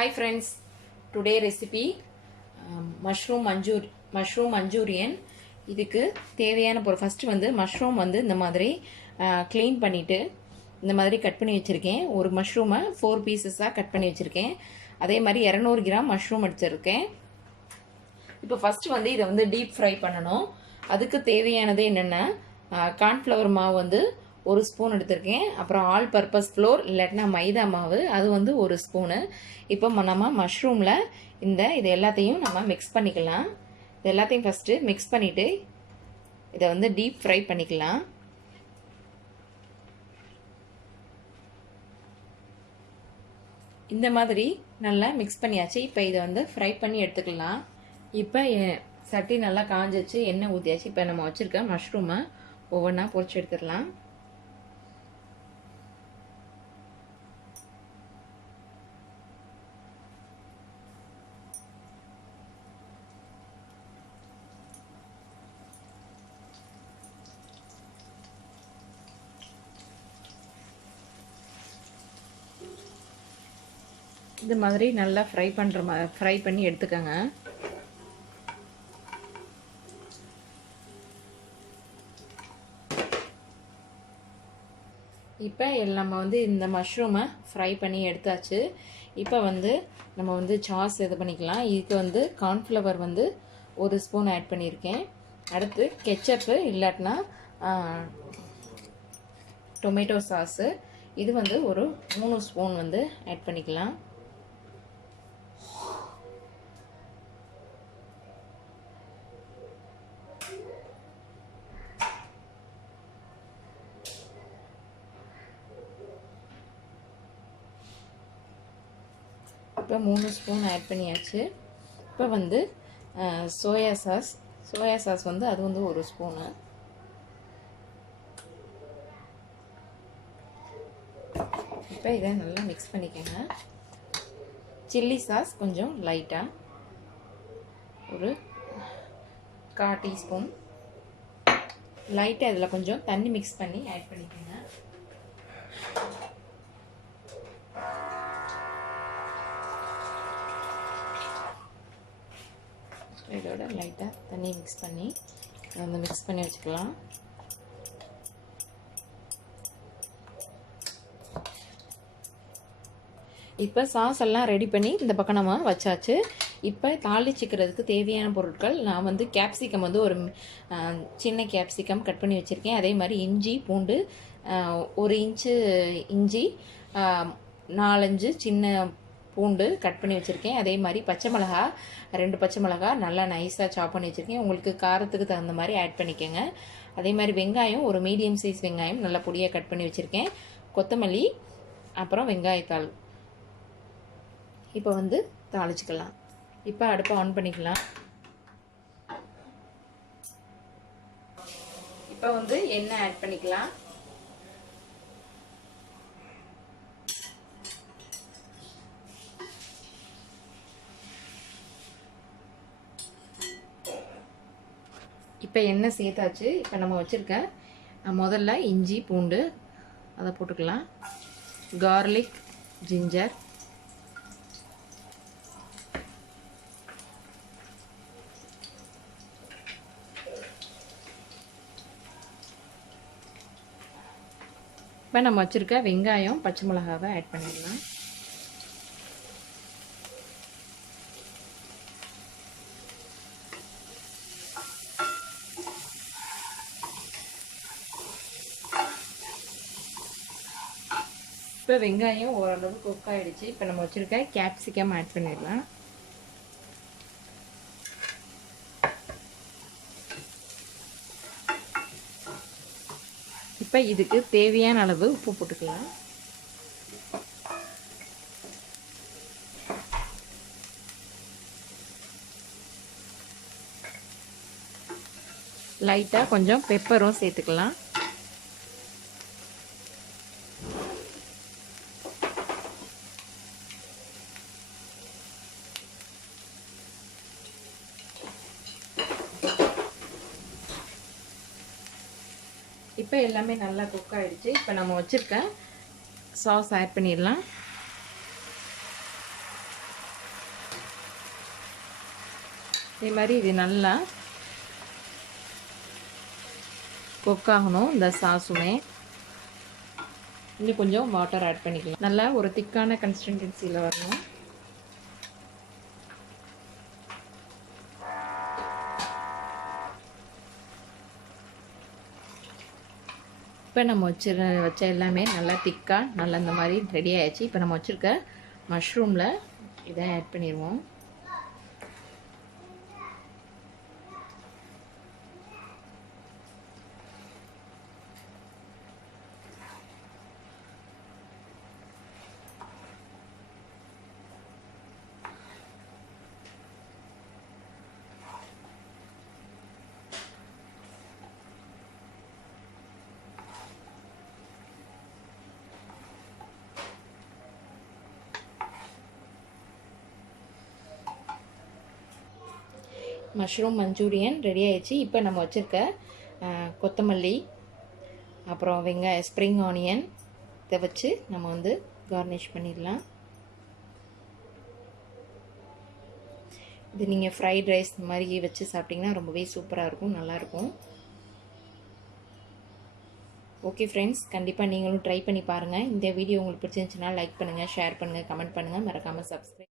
Hi friends, today recipe mushroom Manchurian. இதுக்கு தேவையான பொருள் ஃபர்ஸ்ட் வந்து மஷ்ரூம் வந்து இந்த மாதிரி க்ளீன் பண்ணிட்டு இந்த மாதிரி கட் பண்ணி வச்சிருக்கேன். ஒரு மஷ்ரூமை 4 பீசஸா கட் பண்ணி வச்சிருக்கேன். அதே மாதிரி 200 கிராம் மஷ்ரூம் எடுத்துருக்கேன். இப்போ ஃபர்ஸ்ட் வந்து இதை வந்து டீப் ஃப்ரை பண்ணணும். அதுக்கு தேவையானது என்னென்னா கார்ன்ஃப்ளவர் மாவு வந்து 1 ஸ்பூன் எடுத்திருக்கேன். அப்புறம் ஆல் பர்பஸ் ஃப்ளோர் இல்லாட்டினா மைதா மாவு அது வந்து 1 ஸ்பூனு. இப்போ நம்ம மஷ்ரூமில் இது எல்லாத்தையும் நம்ம மிக்ஸ் பண்ணிக்கலாம். இது எல்லாத்தையும் ஃபஸ்ட்டு மிக்ஸ் பண்ணிவிட்டு இதை வந்து டீப் ஃப்ரை பண்ணிக்கலாம். இந்த மாதிரி நல்லா மிக்ஸ் பண்ணியாச்சு. இப்போ இதை வந்து ஃப்ரை பண்ணி எடுத்துக்கலாம். இப்போ சட்டி நல்லா காஞ்சிச்சு, எண்ணெய் ஊற்றியாச்சு. இப்போ நம்ம வச்சுருக்க மஷ்ரூமை ஒவ்வொன்றா பொரிச்சு எடுத்துடலாம். இந்த மாதிரி நல்லா ஃப்ரை பண்ணி எடுத்துக்கோங்க. இப்போ நம்ம வந்து இந்த மஷ்ரூமை ஃப்ரை பண்ணி எடுத்தாச்சு. இப்போ வந்து நம்ம வந்து சாஸ் இது பண்ணிக்கலாம். இதுக்கு வந்து கார்ன்ஃப்ளவர் வந்து 1 ஸ்பூன் ஆட் பண்ணியிருக்கேன். அடுத்து கெச்சப்பு இல்லாட்டினா டொமேட்டோ சாஸு இது வந்து ஒரு 3 ஸ்பூன் வந்து ஆட் பண்ணிக்கலாம். இப்போ 3 ஸ்பூன் ஆட் பண்ணியாச்சு. இப்போ வந்து சோயா சாஸ் வந்து அது வந்து 1 ஸ்பூனு. இப்போ இதை நல்லா மிக்ஸ் பண்ணிக்கோங்க. சில்லி சாஸ் கொஞ்சம் லைட்டாக ஒரு 1/4 டீஸ்பூன் லைட்டாக இதில் கொஞ்சம் தண்ணி மிக்ஸ் பண்ணி ஆட் பண்ணிக்கோங்க. இதோட லைட்டாக தண்ணி மிக்ஸ் பண்ணி வந்து மிக்ஸ் பண்ணி வச்சுக்கலாம். இப்போ சாஸ் எல்லாம் ரெடி பண்ணி இந்த பக்கம் நம்ம வச்சாச்சு. இப்போ தாளிச்சிக்கிறதுக்கு தேவையான பொருட்கள் நான் வந்து கேப்சிகம் வந்து ஒரு சின்ன கேப்சிகம் கட் பண்ணி வச்சுருக்கேன். அதே மாதிரி இஞ்சி பூண்டு 1 இன்ச்சு இஞ்சி 4-5 சின்ன பூண்டு கட் பண்ணி வச்சுருக்கேன். அதே மாதிரி பச்சை மிளகா 2 பச்சை மிளகா நல்லா நைஸாக சாப் பண்ணி வச்சுருக்கேன். உங்களுக்கு காரத்துக்கு தகுந்த மாதிரி ஆட் பண்ணிக்கோங்க. அதே மாதிரி வெங்காயம் ஒரு மீடியம் சைஸ் வெங்காயம் நல்லா பொடியாக கட் பண்ணி வச்சுருக்கேன். கொத்தமல்லி அப்புறம் வெங்காயத்தாள். இப்போ வந்து தாளிச்சுக்கலாம். இப்போ அடுப்பை ஆன் பண்ணிக்கலாம். இப்போ வந்து எண்ணெய் ஆட் பண்ணிக்கலாம். இப்போ எண்ணெய் சேர்த்தாச்சு. இப்போ நம்ம வச்சுருக்க முதல்ல இஞ்சி பூண்டு அதை போட்டுக்கலாம். கார்லிக் ஜிஞ்சர் இப்போ நம்ம வச்சுருக்க வெங்காயம் பச்சை மிளகாவை ஆட் பண்ணிடலாம். இப்போ வெங்காயம் ஓரளவு குக் ஆகிடுச்சு. இப்போ நம்ம வச்சுருக்க கேப்சிகம் ஆட் பண்ணிடலாம். இப்போ இதுக்கு தேவையான அளவு உப்பு போட்டுக்கலாம். லைட்டாக கொஞ்சம் பெப்பரும் சேர்த்துக்கலாம். இப்போ எல்லாமே நல்லா குக் ஆயிடுச்சு. இப்போ நம்ம வச்சிருக்க சாஸ் ஆட் பண்ணிடலாம். இதே மாதிரி இது நல்லா குக் ஆகணும். இந்த சாஸுமே இன்னும் கொஞ்சம் வாட்டர் ஆட் பண்ணிக்கலாம். நல்லா ஒரு திக்கான கன்சிஸ்டன்சியில் வரணும். இப்போ நம்ம வச்ச எல்லாமே நல்லா திக்காக நல்லா இந்த மாதிரி ரெடி ஆகிடுச்சு. இப்போ நம்ம வச்சுருக்க மஷ்ரூமில் இதை ஆட் பண்ணிடுவோம். மஷ்ரூம் மஞ்சூரியன் ரெடி ஆயிடுச்சு. இப்போ நம்ம வச்சுருக்க கொத்தமல்லி, அப்புறம் ஸ்ப்ரிங் ஆனியன் இதை வச்சு நம்ம வந்து கார்னிஷ் பண்ணிடலாம். இது நீங்கள் ஃப்ரைட் ரைஸ் இந்த மாதிரி வச்சு சாப்பிட்டிங்கன்னா ரொம்பவே சூப்பராக இருக்கும், நல்லாயிருக்கும். ஓகே ஃப்ரெண்ட்ஸ், கண்டிப்பாக நீங்களும் ட்ரை பண்ணி பாருங்கள். இந்த வீடியோ உங்களுக்கு பிடிச்சிருந்துச்சுன்னா லைக் பண்ணுங்கள், ஷேர் பண்ணுங்கள், கமெண்ட் பண்ணுங்கள், மறக்காமல் சப்ஸ்கிரைப்